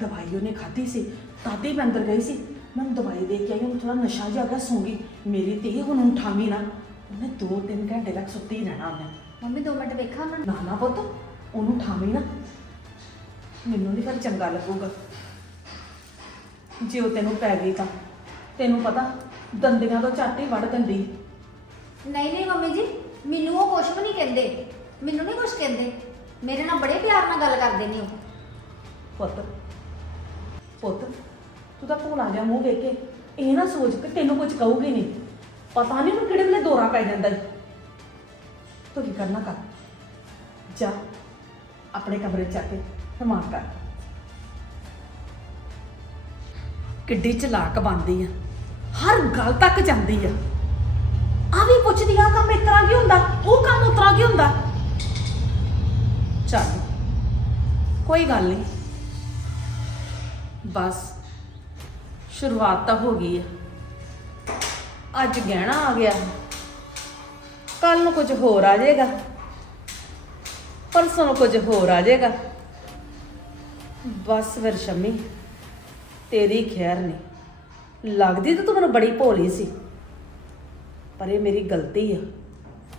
Speaker 2: ਦਵਾਈ ਉਹਨੇ ਖਾਧੀ ਸੀ ਤਾਤੇ ਮੈਂ ਅੰਦਰ ਗਈ ਸੀ। ਮੈਨੂੰ ਦਵਾਈ ਦੇ ਕੇ ਆਈ ਉਹਨੂੰ ਥੋੜਾ ਨਸ਼ਾ ਜਿਹਾ ਗਿਆ ਸੌਂ ਗਈ। ਮੇਰੀ ਤੇ ਹੁਣ ਉਠਾਵੀ ਨਾ ਉਹਨੇ 2-3 ਘੰਟੇ ਤੱਕ ਸੁੱਤੀ ਹੀ ਰਹਿਣਾ ਉਹਨੇ।
Speaker 4: ਮੰਮੀ 2 ਮਿੰਟ ਵੇਖਾਂ ਉਹਨਾਂ ਨੂੰ
Speaker 2: ਨਾ ਨਾ ਪੁੱਤ ਉਹਨੂੰ ਉਠਾਵੀ ਨਾ। ਮੈਨੂੰ ਨਹੀਂ ਫਿਰ ਚੰਗਾ ਲੱਗੂਗਾ। ਜੇ ਉਹ ਤੈਨੂੰ ਪੈ ਗਈ ਤਾਂ। ਤੈਨੂੰ ਪਤਾ ਦੰਦੀਆਂ ਤੋਂ ਝੱਟ ਹੀ ਵੱਢ ਦਿੰਦੀ।
Speaker 4: ਨਹੀਂ ਨਹੀਂ ਮੰਮੀ ਜੀ ਮੈਨੂੰ ਉਹ ਕੁਛ ਵੀ ਨਹੀਂ ਕਹਿੰਦੇ। ਮੈਨੂੰ ਨਹੀਂ ਕੁਛ ਕਹਿੰਦੇ। ਮੇਰੇ ਨਾਲ ਬੜੇ ਪਿਆਰ ਨਾਲ ਗੱਲ ਕਰਦੇ ਨੇ ਉਹ।
Speaker 2: ਪੁੱਤ ਪੁੱਤ, ਤੂੰ ਤਾਂ ਭੋਲਾ ਜਿਹਾ ਮੂੰਹ ਵੇਖ ਕੇ ਇਹ ਨਾ ਸੋਚ ਕਿ ਤੈਨੂੰ ਕੁਝ ਕਹੂਗੀ ਨਹੀਂ। ਪਤਾ ਨਹੀਂ ਨੂੰ ਕਿਹੜੇ ਵੇਲੇ ਦੌਰਾ ਪੈ ਜਾਂਦਾ ਈ। ਤੂੰ ਕੀ ਕਰਨਾ ਕਰ। ਜਾ, ਆਪਣੇ ਕਮਰੇ ਚ ਜਾ ਕੇ ਰਮਾਨ ਕਰ। ਕਿੱਡੀ ਚਲਾਕ ਬੰਦੀ ਆ। ਹਰ ਗੱਲ ਤੱਕ ਜਾਂਦੀ ਆ। ਆ ਵੀ ਪੁੱਛਦੀ ਆ, ਕੰਮ ਇਸ ਤਰ੍ਹਾਂ ਕੀ ਹੁੰਦਾ? ਉਹ ਕੰਮ ਉਸ ਤਰ੍ਹਾਂ ਕੀ ਹੁੰਦਾ? ਚੱਲ, ਕੋਈ ਗੱਲ ਨਹੀਂ। ਬਸ, ਸ਼ੁਰੂਆਤ ਤਾਂ ਹੋ ਗਈ ਹੈ ਅੱਜ ਗਹਿਣਾ ਆ ਗਿਆ। ਕੱਲ ਨੂੰ ਕੁਝ ਹੋਰ ਆ ਜਾਏਗਾ। ਪਰਸੋਂ ਨੂੰ ਕੁਝ ਹੋਰ ਆ ਜਾਏਗਾ। ਬਸ ਫਿਰ ਸ਼ਮੀ, ਤੇਰੀ ਖੈਰ ਨਹੀਂ। ਲੱਗਦੀ ਤਾਂ ਤੂੰ ਮੈਨੂੰ ਬੜੀ ਭੋਲੀ ਸੀ। ਪਰ ਇਹ ਮੇਰੀ ਗਲਤੀ ਆ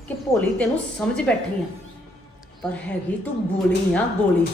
Speaker 2: ਕਿ ਭੋਲੀ ਤੈਨੂੰ ਸਮਝ ਬੈਠੀ ਆ। ਪਰ ਹੈਗੀ ਤੂੰ ਗੋਲੀ ਆ, ਗੋਲੀ।